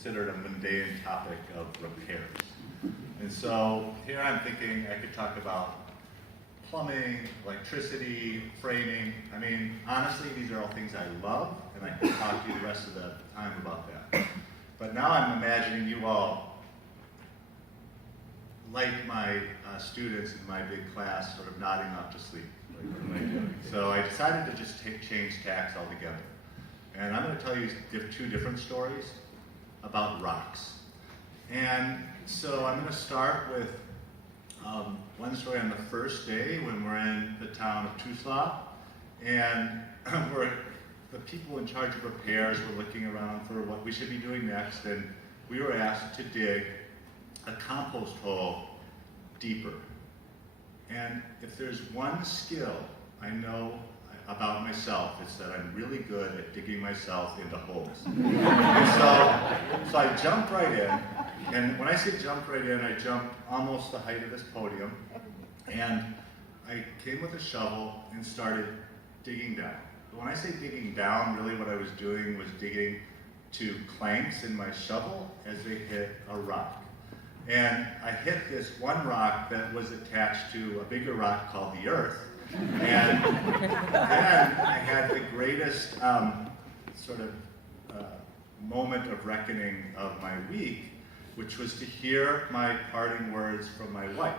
considered a mundane topic of repairs. And so here I'm thinking I could talk about plumbing, electricity, framing. I mean, honestly, these are all things I love, and I could talk to you the rest of the time about that. But now I'm imagining you all, like my students in my big class, sort of nodding off to sleep. Like, what am I doing? So I decided to just change tacks altogether. And I'm going to tell you two different stories about rocks. And so I'm going to start with one story on the first day when we're in the town of UPUCC, and the people in charge of repairs were looking around for what we should be doing next, and we were asked to dig a compost hole deeper. And if there's one skill I know about myself, it's that I'm really good at digging myself into holes. And so I jumped right in, and when I say jumped right in, I jumped almost the height of this podium, and I came with a shovel and started digging down. But when I say digging down, really what I was doing was digging to clanks in my shovel as they hit a rock. And I hit this one rock that was attached to a bigger rock called the Earth. And then I had the greatest moment of reckoning of my week, which was to hear my parting words from my wife.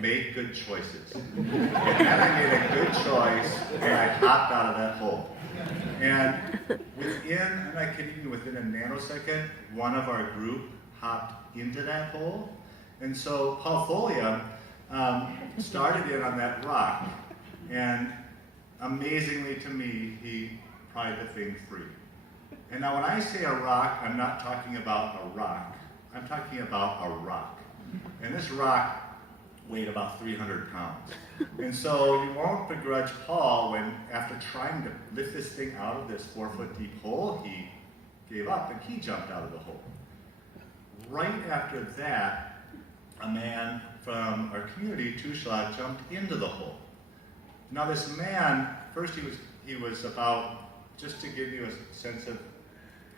Make good choices. And then I made a good choice, and I hopped out of that hole. And I kid you, within a nanosecond, one of our group hopped into that hole. And so Paul Folia started in on that rock, and amazingly to me, he pried the thing free. And now when I say a rock, I'm not talking about a rock. I'm talking about a rock. And this rock weighed about 300 pounds. And so you won't begrudge Paul when, after trying to lift this thing out of this 4-foot deep hole, he gave up and he jumped out of the hole. Right after that, a man from our community, UPUCC, jumped into the hole. Now this man, first he was about, just to give you a sense of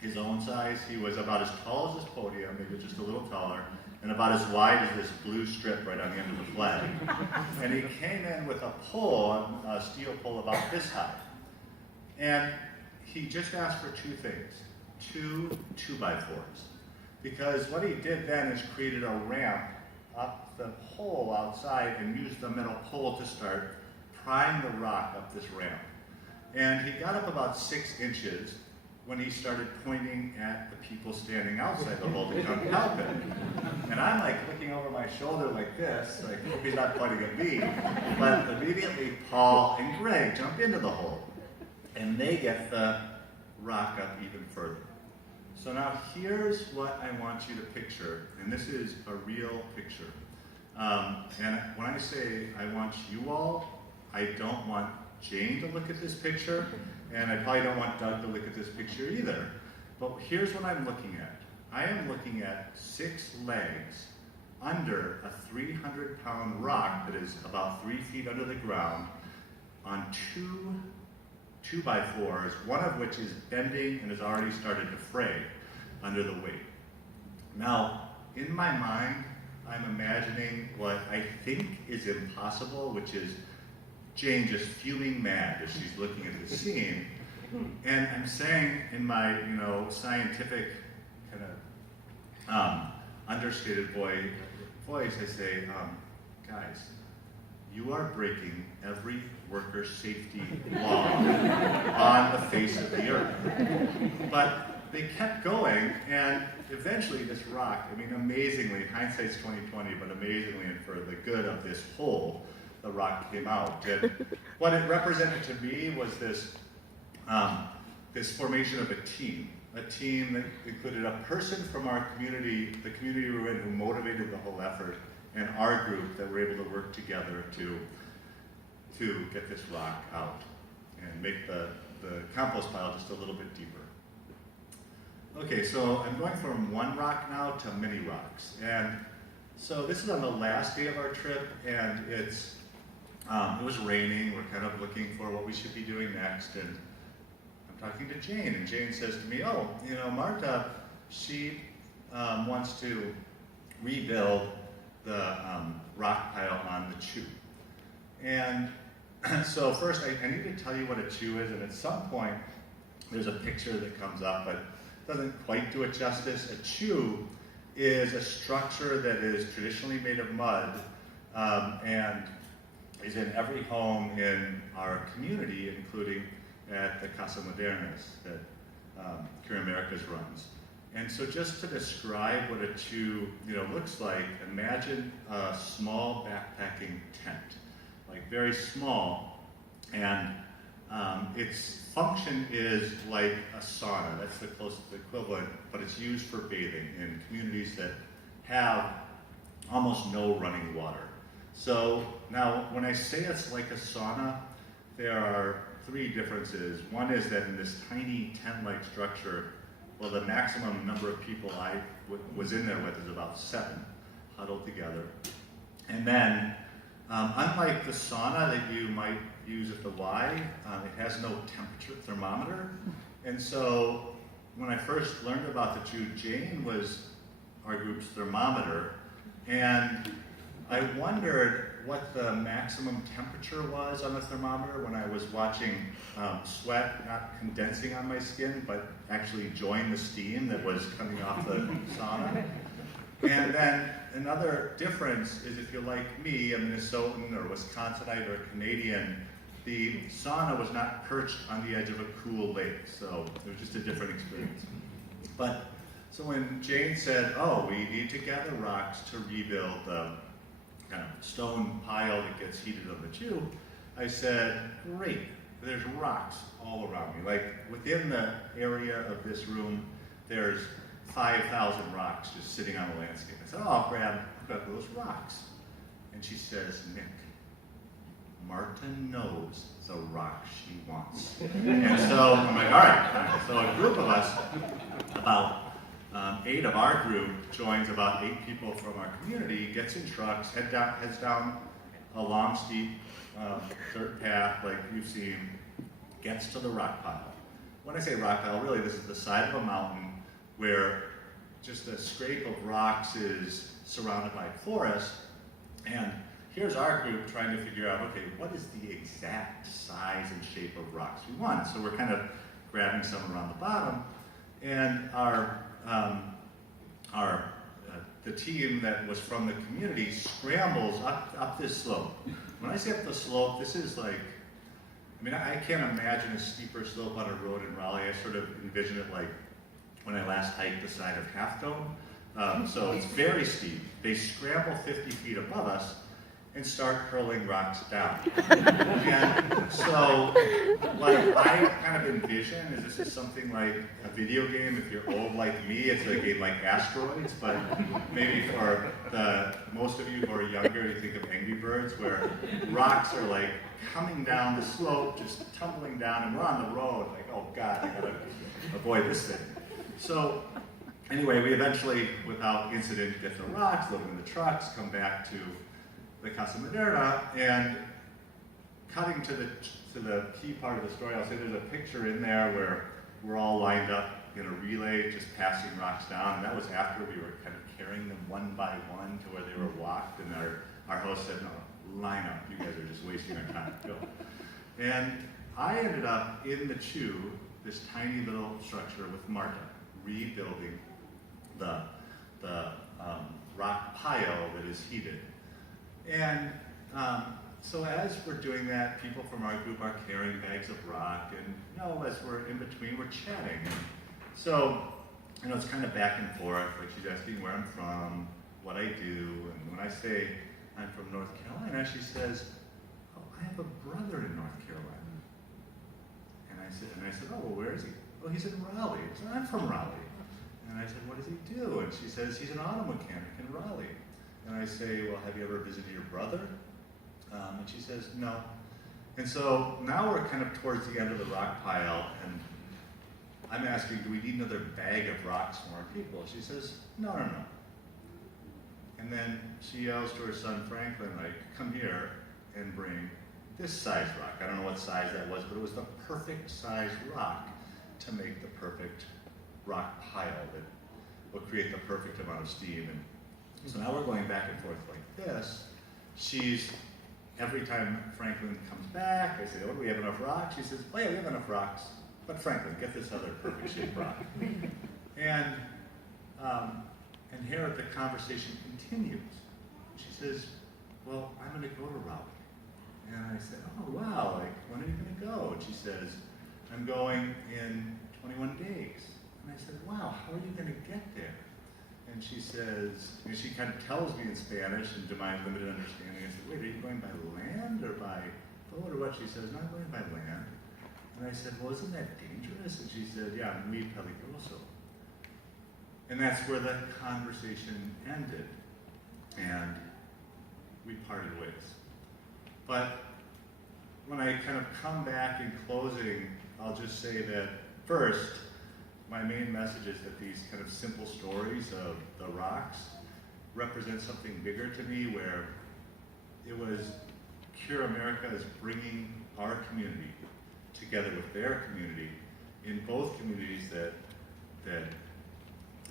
his own size, he was about as tall as this podium, maybe just a little taller, and about as wide as this blue strip right on the end of the flag. And he came in with a pole, a steel pole about this high. And he just asked for two things, two 2x4s. Because what he did then is created a ramp up the hole outside and used the metal pole to start prying the rock up this ramp. And he got up about 6 inches when he started pointing at the people standing outside the hole to come help him. And I'm like looking over my shoulder like this, like hope he's not pointing at me. But immediately Paul and Greg jump into the hole, and they get the rock up even further. So now here's what I want you to picture, and this is a real picture. And when I say I want you all, I don't want Jane to look at this picture, and I probably don't want Doug to look at this picture either. But here's what I'm looking at. I am looking at 6 legs under a 300-pound rock that is about 3 feet under the ground on 2 2x4s, one of which is bending and has already started to fray under the weight. Now, in my mind, I'm imagining what I think is impossible, which is Jane just fuming mad as she's looking at the scene. And I'm saying in my, scientific kind of understated voice, I say, guys, you are breaking every worker safety law on the face of the earth. But they kept going, and eventually this rock, amazingly, hindsight's 20/20, but amazingly, and for the good of this hole, the rock came out. And what it represented to me was this formation of a team that included a person from our community, the community we were in, who motivated the whole effort, and our group that were able to work together to get this rock out and make the compost pile just a little bit deeper. Okay, so I'm going from one rock now to many rocks. And so this is on the last day of our trip, and it was raining. We're kind of looking for what we should be doing next, and I'm talking to Jane, and Jane says to me, Marta, she wants to rebuild the rock pile on the chew. And so first, I need to tell you what a chew is, and at some point, there's a picture that comes up, but it doesn't quite do it justice. A chew is a structure that is traditionally made of mud and is in every home in our community, including at the Casa Modernas that Cure Americas runs. And so just to describe what a chew looks like, imagine a small backpacking tent, like very small, and its function is like a sauna. That's the closest equivalent, but it's used for bathing in communities that have almost no running water. So now, when I say it's like a sauna, there are three differences. One is that in this tiny tent-like structure, well, the maximum number of people I was in there with is about 7 huddled together. And then, unlike the sauna that you might use at the Y, it has no temperature thermometer. And so when I first learned about the chew, Jane was our group's thermometer, and I wondered what the maximum temperature was on the thermometer when I was watching sweat not condensing on my skin, but actually enjoying the steam that was coming off the sauna. And then another difference is if you're like me, a Minnesotan or Wisconsinite or Canadian, the sauna was not perched on the edge of a cool lake, so it was just a different experience. But so when Jane said, oh, we need to gather rocks to rebuild the kind of stone pile that gets heated on the chew, I said, great, there's rocks all around me. Like within the area of this room, there's 5,000 rocks just sitting on the landscape. I said, oh, I'll grab those rocks. And she says, Nick, Marta knows the rock she wants. And so I'm like, all right. So a group of us, about 8 of our group joins about 8 people from our community, gets in trucks, heads down a long, steep dirt path like you've seen, gets to the rock pile. When I say rock pile, really this is the side of a mountain where just a scrape of rocks is surrounded by forest. And here's our group trying to figure out, okay, what is the exact size and shape of rocks we want? So we're kind of grabbing some around the bottom, and the team that was from the community scrambles up this slope. When I say up the slope, this is like, I can't imagine a steeper slope on a road in Raleigh. I sort of envision it like when I last hiked the side of Half Dome. So it's very steep. They scramble 50 feet above us and start hurling rocks down. And so what I kind of envision is this is something like a video game. If you're old like me, it's a game like Asteroids, but maybe for most of you who are younger, you think of Angry Birds, where rocks are like coming down the slope, just tumbling down, and we're on the road, like, oh God, I gotta avoid this thing. So anyway, we eventually, without incident, get the rocks, load them in the trucks, come back to the Casa Moderna, and cutting to the key part of the story, I'll say there's a picture in there where we're all lined up in a relay, just passing rocks down, and that was after we were kind of carrying them one by one to where they were walked, and our host said, no, line up, you guys are just wasting our time, go. And I ended up in the chew, this tiny little structure with Marta, rebuilding the rock pile that is heated. And so as we're doing that, people from our group are carrying bags of rock, and as we're in between, we're chatting. And so, it's kind of back and forth, like she's asking where I'm from, what I do, and when I say I'm from North Carolina, she says, oh, I have a brother in North Carolina. And I said, oh, well, where is he? Oh, he's in Raleigh. I said, I'm from Raleigh. And I said, what does he do? And she says, he's an auto mechanic in Raleigh. And I say, well, have you ever visited your brother? And she says, no. And so now we're kind of towards the end of the rock pile, and I'm asking, do we need another bag of rocks from our people? She says, no. And then she yells to her son, Franklin, like, come here and bring this size rock. I don't know what size that was, but it was the perfect size rock to make the perfect rock pile that will create the perfect amount of steam. And so now we're going back and forth like this. Every time Franklin comes back, I say, oh, do we have enough rocks? She says, oh yeah, we have enough rocks. But Franklin, get this other perfect shaped rock. And here the conversation continues. She says, well, I'm going to go to Raleigh. And I said, oh wow, like, when are you going to go? And she says, I'm going in 21 days. And I said, wow, how are you going to get there? And she says, and she kind of tells me in Spanish, and to my limited understanding, I said, wait, are you going by land or by boat or what? She says, no, I'm going by land. And I said, well, isn't that dangerous? And she said, yeah, muy peligroso. And that's where the conversation ended. And we parted ways. But when I kind of come back in closing, I'll just say that first, my main message is that these kind of simple stories of the rocks represent something bigger to me, where it was Cure America is bringing our community together with their community in both communities that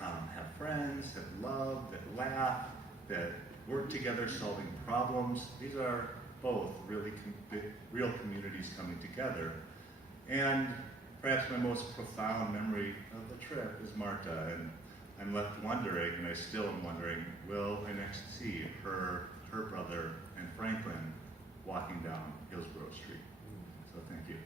have friends, that love, that laugh, that work together solving problems. These are both really real communities coming together. And perhaps my most profound memory of the trip is Marta, and I'm left wondering, and I still am wondering, will I next see her brother and Franklin walking down Hillsborough Street? So thank you.